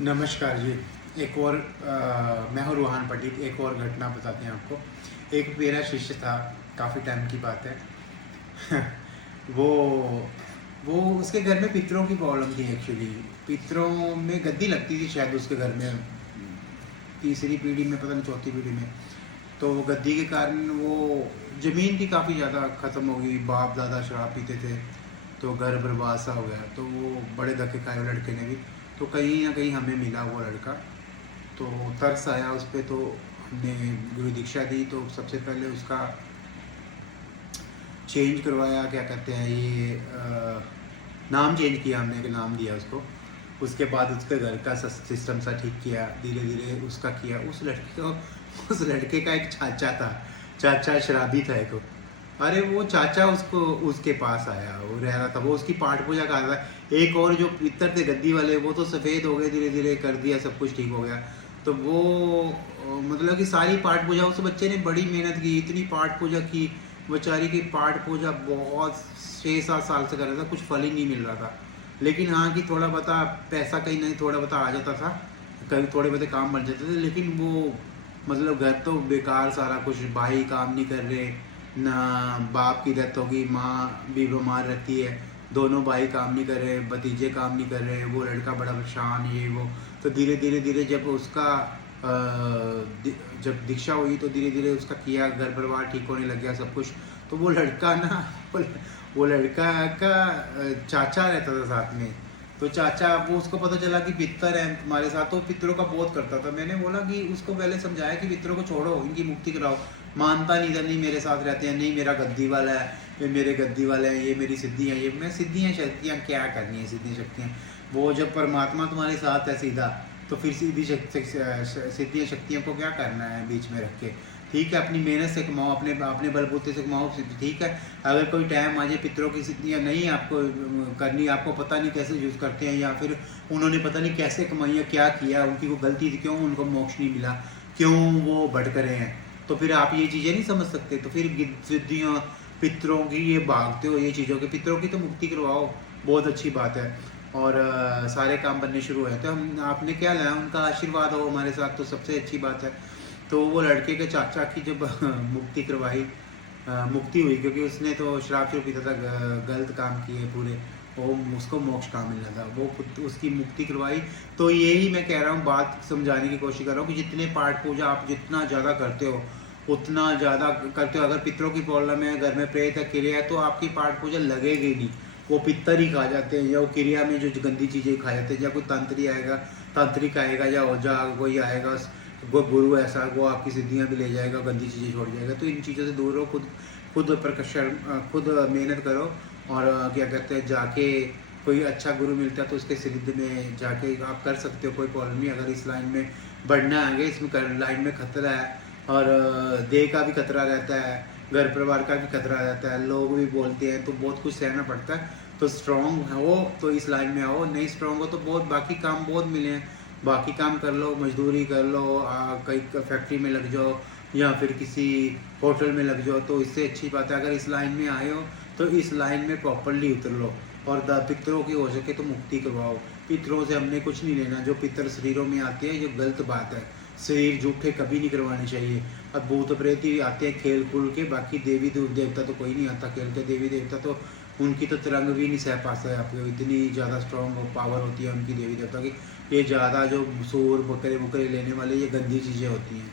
नमस्कार जी। एक और मैं हूँ रूहान पटीत। एक और घटना बताते हैं आपको। एक मेरा शिष्य था, काफ़ी टाइम की बात है। वो वो उसके घर में पितरों की प्रॉब्लम थी एक्चुअली। पितरों में गद्दी लगती थी शायद उसके घर में, तीसरी पीढ़ी में, पता नहीं चौथी पीढ़ी में। तो वो गद्दी के कारण वो ज़मीन थी काफ़ी ज़्यादा ख़त्म हो गई। बाप दादा शराब पीते थे तो घर बर्बाद सा हो गया। तो वो बड़े धक्के खाए वो लड़के ने भी। तो कहीं ना कहीं हमें मिला वो लड़का, तो तरस आया उस पर। तो हमने गुरु दीक्षा दी। तो सबसे पहले उसका चेंज करवाया, क्या कहते हैं ये, नाम चेंज किया हमने, एक नाम दिया उसको। उसके बाद उसके घर का सिस्टम सा ठीक किया, धीरे धीरे उसका किया। उस लड़के का एक चाचा था, चाचा शराबी था एक। अरे वो चाचा उसको उसके पास आया, वो रह रहा था, वो उसकी पाठ पूजा कर रहा था। एक और जो पितर थे गद्दी वाले, वो तो सफ़ेद हो गए, धीरे धीरे कर दिया, सब कुछ ठीक हो गया। तो वो मतलब कि सारी पाठ पूजा उस बच्चे ने बड़ी मेहनत की, इतनी पाठ पूजा की। बेचारी की पाठ पूजा बहुत 6-7 साल से कर रहा था, कुछ फल ही नहीं मिल रहा था। लेकिन हाँ कि थोड़ा बता पैसा कहीं नहीं थोड़ा बता आ जाता था, कभी थोड़े बहुत काम बन जाते थे। लेकिन वो मतलब घर तो बेकार सारा कुछ, भाई काम नहीं कर रहे ना, बाप की डेथ होगी, माँ भी बीमार रहती है, दोनों भाई काम नहीं कर रहे, भतीजे काम नहीं कर रहे, वो लड़का बड़ा परेशान, ये वो। तो धीरे धीरे धीरे जब उसका जब दीक्षा हुई तो धीरे धीरे उसका किया, घर परिवार ठीक होने लग गया सब कुछ। तो वो लड़का ना, वो लड़का का चाचा रहता था साथ में। तो चाचा, वो उसको पता चला कि पितर है तुम्हारे साथ, तो पितरों का बहुत करता था। मैंने बोला कि उसको पहले समझाया कि पितरों को छोड़ो, इनकी मुक्ति कराओ। मानता नहीं था, नहीं मेरे साथ रहते हैं, नहीं मेरा गद्दी वाला है, ये मेरे गद्दी वाले हैं, ये मेरी सिद्धियाँ, ये मैं सिद्धियाँ शक्तियाँ क्या करनी है, सिद्धियाँ शक्तियाँ। वो जब परमात्मा तुम्हारे साथ है सीधा, तो फिर सिद्धियाँ शक्तियों को क्या करना है बीच में रख के। ठीक है, अपनी मेहनत से कमाओ, अपने अपने बलबूते से कमाओ, ठीक है। अगर कोई टाइम आ जाए पितरों की सिद्धियाँ नहीं आपको करनी, आपको पता नहीं कैसे यूज़ करते हैं, या फिर उन्होंने पता नहीं कैसे कमाई है, क्या किया, उनकी वो गलती थी, क्यों उनको मोक्ष नहीं मिला, क्यों वो भटक रहे हैं, तो फिर आप ये चीज़ें नहीं समझ सकते। तो फिर सिद्धियाँ पितरों की ये भागते हो, ये चीज़ों के, पितरों की तो मुक्ति करवाओ, बहुत अच्छी बात है। और सारे काम बनने शुरू हुए। तो हम आपने क्या लाया, उनका आशीर्वाद हो हमारे साथ, तो सबसे अच्छी बात है। तो वो लड़के के चाचा की जब मुक्ति करवाई, मुक्ति हुई, क्योंकि उसने तो शराब शुरू पीता था, गलत काम किए पूरे, वो उसको मोक्ष कहाँ मिलना था, वो उसकी मुक्ति करवाई। तो यही मैं कह रहा हूँ, बात समझाने की कोशिश कर रहा हूँ कि जितने पाठ पूजा आप जितना ज़्यादा करते हो, उतना ज़्यादा करते हो। अगर पितरों की प्रॉब्लम है, घर में प्रेत है, क्रिया है, तो आपकी पाठ पूजा लगेगी नहीं। वो पितर ही खा जाते हैं, या वो क्रिया में जो गंदी चीज़ें खा जाते हैं, या कोई तंत्री आएगा, तांत्रिक आएगा, या ओझा कोई आएगा, वो गुरु ऐसा, वो आपकी सिद्धियाँ भी ले जाएगा, गंदी चीज़ें छोड़ जाएगा। तो इन चीज़ों से दूर रहो, खुद खुद प्रकर्षण, खुद मेहनत करो। और क्या कहते हैं, जाके कोई अच्छा गुरु मिलता है तो उसके सिद्ध में जाके आप कर सकते हो, कोई प्रॉब्लम नहीं। अगर इस लाइन में बढ़ना है आगे, इसमें लाइन में खतरा है, और देह का भी खतरा रहता है, घर परिवार का भी खतरा रहता है, लोग भी बोलते हैं, तो बहुत कुछ सहना पड़ता है। तो स्ट्रॉन्ग हो तो इस लाइन में आओ, नहीं स्ट्रॉन्ग हो तो बहुत बाकी काम बहुत मिले हैं, बाकी काम कर लो, मजदूरी कर लो, कहीं फैक्ट्री में लग जाओ, या फिर किसी होटल में लग जाओ, तो इससे अच्छी बात है। अगर इस लाइन में आए हो तो इस लाइन में प्रॉपरली उतर लो, और पितरों की हो सके तो मुक्ति करवाओ। पितरों से हमने कुछ नहीं लेना, जो पितर शरीरों में आते हैं, ये गलत बात है। शरीर जूठे कभी नहीं करवाने चाहिए। अब भूत प्रेत ही आते हैं खेल कूल के, बाकी देवी देवता तो कोई नहीं आता खेल के। देवी देवता तो उनकी तो तिरंग भी नहीं सह पाता है आपको, इतनी ज़्यादा स्ट्रॉन्ग पावर होती है उनकी देवी देवता की। ये ज़्यादा जो सूर बकरे बुकरे लेने वाले, ये गंदी चीज़ें होती हैं।